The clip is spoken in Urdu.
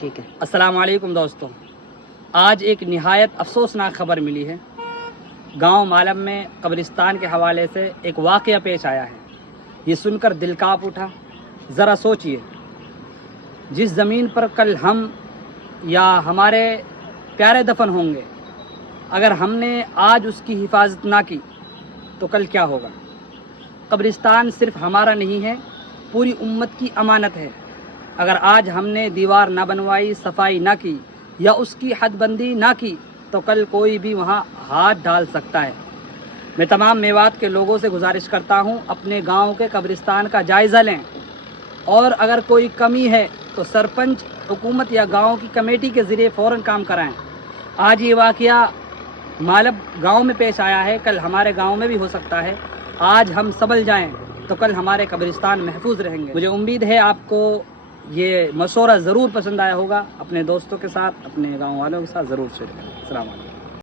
ٹھیک ہے۔ السلام علیکم دوستوں، آج ایک نہایت افسوسناک خبر ملی ہے۔ گاؤں مالم میں قبرستان کے حوالے سے ایک واقعہ پیش آیا ہے۔ یہ سن کر دل کانپ اٹھا۔ ذرا سوچئے، جس زمین پر کل ہم یا ہمارے پیارے دفن ہوں گے، اگر ہم نے آج اس کی حفاظت نہ کی تو کل کیا ہوگا؟ قبرستان صرف ہمارا نہیں ہے، پوری امت کی امانت ہے۔ اگر آج ہم نے دیوار نہ بنوائی، صفائی نہ کی یا اس کی حد بندی نہ کی تو کل کوئی بھی وہاں ہاتھ ڈال سکتا ہے۔ میں تمام میوات کے لوگوں سے گزارش کرتا ہوں، اپنے گاؤں کے قبرستان کا جائزہ لیں، اور اگر کوئی کمی ہے تو سرپنچ، حکومت یا گاؤں کی کمیٹی کے ذریعے فوراً کام کرائیں۔ آج یہ واقعہ مالب گاؤں میں پیش آیا ہے، کل ہمارے گاؤں میں بھی ہو سکتا ہے۔ آج ہم سنبھل جائیں تو کل ہمارے قبرستان محفوظ رہیں گے۔ مجھے امید ہے آپ کو یہ مشورہ ضرور پسند آیا ہوگا۔ اپنے دوستوں کے ساتھ، اپنے گاؤں والوں کے ساتھ ضرور شیئر کریں۔ السلام علیکم۔